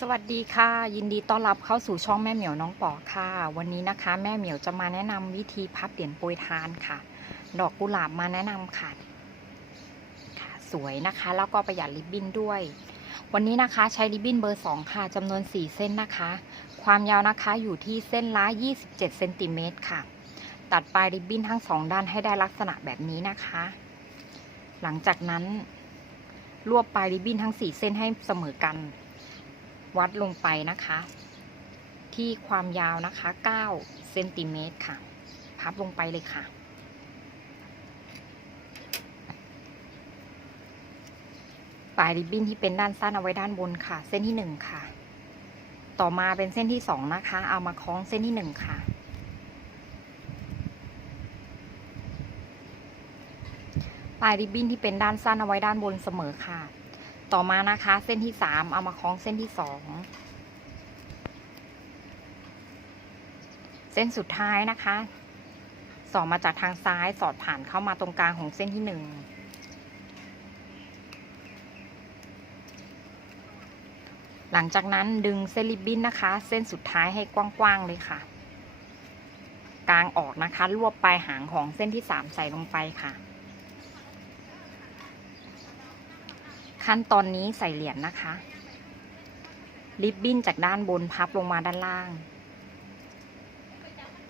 สวัสดีค่ะ ยินดีต้อนรับเข้าสู่ช่องแม่เหมียวน้องปอค่ะ วันนี้นะคะ แม่เหมียวจะมาแนะนำวิธีพับเหรียญโปรยทานค่ะ ดอกกุหลาบมาแนะนำค่ะค่ะ สวยนะคะ แล้วก็ประหยัดริบบิ้นด้วย วันนี้นะคะใช้ริบบิ้นเบอร์ 2 ค่ะจำนวน 4 เส้นนะคะ ความยาวนะคะอยู่ที่เส้นละ27เซนติเมตรค่ะ ตัดปลายริบบิ้นทั้งสองด้านให้ได้ลักษณะแบบนี้นะคะ หลังจากนั้นรวบปลายริบบิ้นทั้ง 4 เส้นให้เสมอกัน วัดลงไปนะคะ ที่ความยาวนะคะ9เซนติเมตรค่ะ พับลงไปเลยค่ะ ปลายริบบิ้นที่เป็นด้านสั้นเอาไว้ด้านบนค่ะ เส้นที่ 1 ค่ะ ต่อมาเป็นเส้นที่ 2 นะคะ เอามาคล้องเส้นที่ 1 ค่ะปลายริบบิ้นที่เป็นด้านสั้นเอาไว้ด้านบนเสมอค่ะ ต่อมานะคะ เส้นที่สามเอามาคล้องเส้นที่สองเส้นสุดท้ายนะคะ สอดมาจากทางซ้ายสอดผ่านเข้ามาตรงกลางของเส้นที่หนึ่งหลังจากนั้นดึงเส้นริบบิ้นนะคะ เส้นสุดท้ายให้กว้างๆเลยค่ะ กลางออกนะคะ รวบปลายหางของเส้นที่สามใส่ลงไปค่ะ ขั้นตอนนี้ใส่เหรียญนะคะ ริบบิ้นจากด้านบนพับลงมาด้านล่าง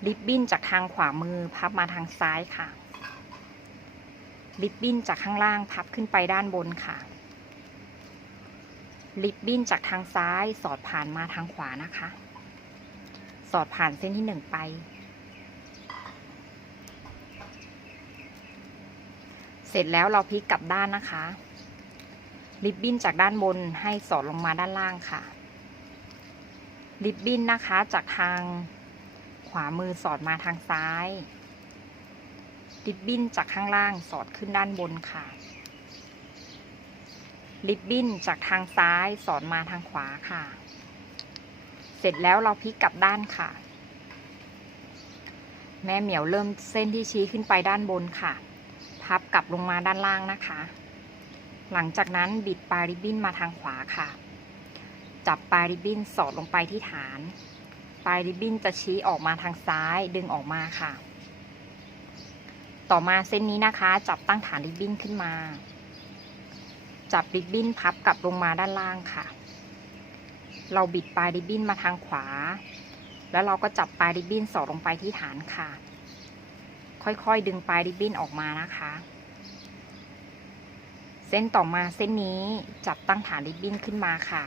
ริบบิ้นจากทางขวามือพับมาทางซ้ายค่ะ ริบบิ้นจากข้างล่างพับขึ้นไปด้านบนค่ะ ริบบิ้นจากทางซ้ายสอดผ่านมาทางขวานะคะ สอดผ่านเส้นที่หนึ่งไปเสร็จแล้วเราพลิกกลับด้านนะคะ ริบบิ้นจากด้านบนให้สอดลงมาด้านล่างค่ะ ริบบิ้นนะคะจากทางขวามือสอดมาทางซ้าย ริบบิ้นจากข้างล่างสอดขึ้นด้านบนค่ะ ริบบิ้นจากทางซ้ายสอดมาทางขวาค่ะ เสร็จแล้วเราพลิกกลับด้านค่ะ แม่เหมียวเริ่มเส้นที่ชี้ขึ้นไปด้านบนค่ะ พับกลับลงมาด้านล่างนะคะ หลังจากนั้นบิดปลายริบบิ้นมาทางขวาค่ะ จับปลายริบบิ้นสอดลงไปที่ฐาน ปลายริบบิ้นจะชี้ออกมาทางซ้ายดึงออกมาค่ะ ต่อมาเส้นนี้นะคะ จับตั้งฐานริบบิ้นขึ้นมา จับริบบิ้นพับกลับลงมาด้านล่างค่ะ เราบิดปลายริบบิ้นมาทางขวา แล้วเราก็จับปลายริบบิ้นสอดลงไปที่ฐานค่ะ ค่อยๆ ดึงปลายริบบิ้นออกมานะคะ เส้นต่อมาเส้นนี้จับตั้งฐานริบบิ้นขึ้นมาค่ะ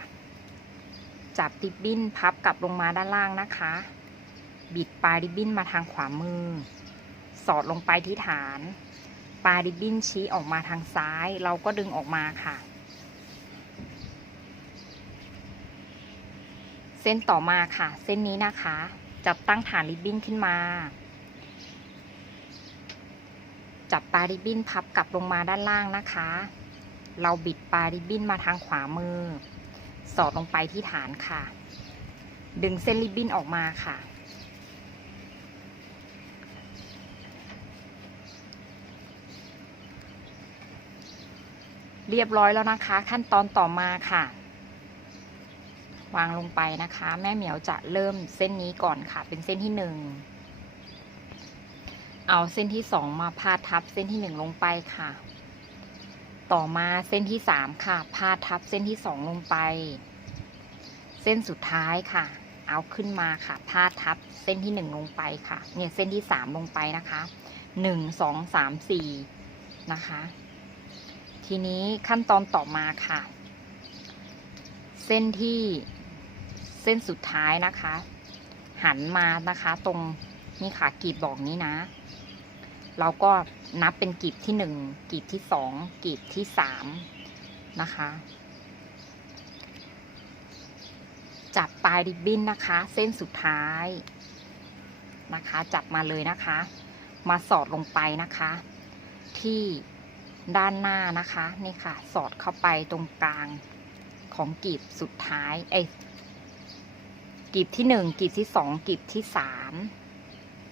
จับริบบิ้นพับกลับลงมาด้านล่างนะคะ บิดปลายริบบิ้นมาทางขวามือ สอดลงไปที่ฐาน ปลายริบบิ้นชี้ออกมาทางซ้าย เราก็ดึงออกมาค่ะ เส้นต่อมาค่ะ เส้นนี้นะคะ จับตั้งฐานริบบิ้นขึ้นมา จับปลายริบบิ้นพับกลับลงมาด้านล่างนะคะ เราบิดปลายริบบิ้นมาทางขวามือ สอดลงไปที่ฐานค่ะ ดึงเส้นริบบิ้นออกมาค่ะ เรียบร้อยแล้วนะคะ ขั้นตอนต่อมาค่ะ วางลงไปนะคะ แม่เหมียวจะเริ่มเส้นนี้ก่อนค่ะ เป็นเส้นที่หนึ่งเอาเส้นที่สองมาพาดทับเส้นที่หนึ่งลงไปค่ะ ต่อมาเส้นที่สามค่ะพาดทับเส้นที่สองลงไป เส้นสุดท้ายค่ะ เอาขึ้นมาค่ะพาดทับเส้นที่หนึ่งลงไปค่ะ เนี่ยเส้นที่สามลงไปนะคะหนึ่งสองสามสี่นะคะ ทีนี้ขั้นตอนต่อมาค่ะ เส้นที่เส้นสุดท้ายนะคะ หันมานะคะ ตรงนี่ค่ะกรีบดอกนี้นะ เราก็นับเป็นกลีบที่หนึ่งกลีบที่สองกลีบที่สามนะคะ จับปลายริบบิ้นนะคะ เส้นสุดท้ายนะคะ จับมาเลยนะคะ มาสอดลงไปนะคะ ที่ด้านหน้านะคะนี่ค่ะ สอดเข้าไปตรงกลางของกลีบสุดท้ายไอ้กลีบที่หนึ่งกลีบที่สองกลีบที่สาม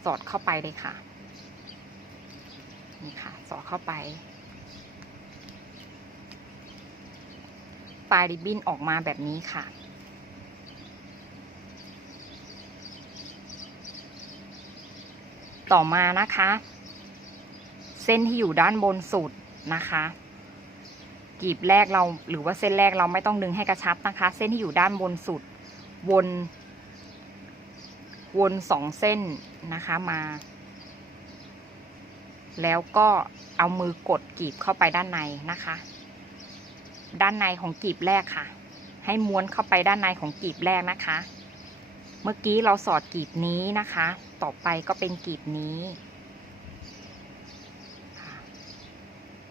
สอดเข้าไปเลยค่ะ นี่ค่ะ สอดเข้าไป ปลายริบบิ้นออกมาแบบนี้ค่ะ ต่อมานะคะ เส้นที่อยู่ด้านบนสุดนะคะกีบแรกเราหรือว่าเส้นแรกเราไม่ต้องดึงให้กระชับนะคะ เส้นที่อยู่ด้านบนสุด วน วนสองเส้นนะคะมา แล้วก็เอามือกดกีบเข้าไปด้านในนะคะ ด้านในของกีบแรกค่ะ ให้ม้วนเข้าไปด้านในของกีบแรกนะคะ เมื่อกี้เราสอดกีบนี้นะคะ ต่อไปก็เป็นกีบนี้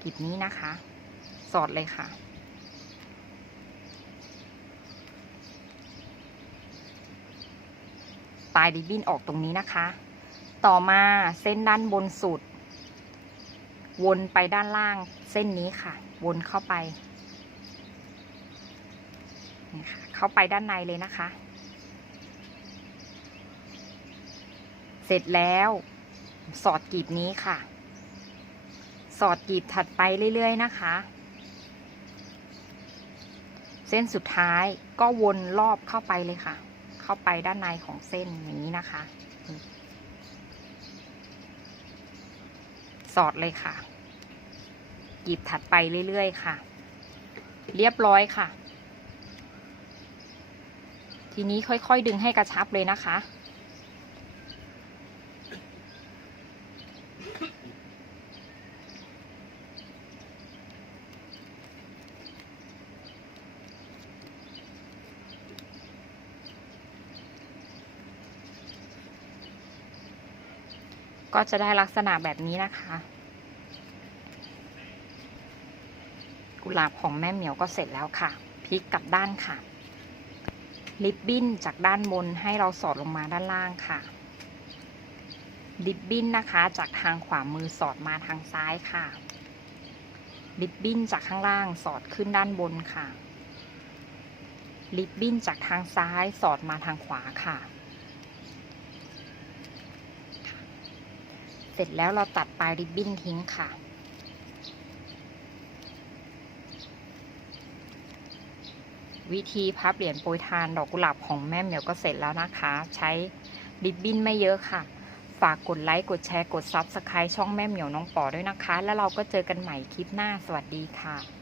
กีบนี้นะคะ สอดเลยค่ะปลายริบบิ้นออกตรงนี้นะคะ ต่อมาเส้นด้านบนสุด วนไปด้านล่างเส้นนี้ค่ะ วนเข้าไปนี่ค่ะเข้าไปด้านในเลยนะคะ เสร็จแล้วสอดกีบนี้ค่ะ สอดกีบถัดไปเรื่อยๆนะคะ เส้นสุดท้ายก็วนรอบเข้าไปเลยค่ะ เข้าไปด้านในของเส้นอย่างนี้นะคะ สอดเลยค่ะ หยิบถัดไปเรื่อยๆค่ะ เรียบร้อยค่ะ ทีนี้ค่อยๆดึงให้กระชับเลยนะคะ ก็จะได้ลักษณะแบบนี้นะคะ กุหลาบของแม่เหมียวก็เสร็จแล้วค่ะพลิกกลับด้านค่ะริบบิ้นจากด้านบนให้เราสอดลงมาด้านล่างค่ะริบบิ้นนะคะจากทางขวามือสอดมาทางซ้ายค่ะริบบิ้นจากข้างล่างสอดขึ้นด้านบนค่ะริบบิ้นจากทางซ้ายสอดมาทางขวาค่ะ เสร็จแล้วเราตัดปลายริบบิ้นทิ้งค่ะ วิธีพับเหรียญโปรยทานดอกกุหลาบของแม่เหมียวก็เสร็จแล้วนะคะ ใช้ริบบิ้นไม่เยอะค่ะ ฝากกดไลค์กดแชร์กดซับสไครต์ช่องแม่เหมียวน้องปอด้วยนะคะ แล้วเราก็เจอกันใหม่คลิปหน้าสวัสดีค่ะ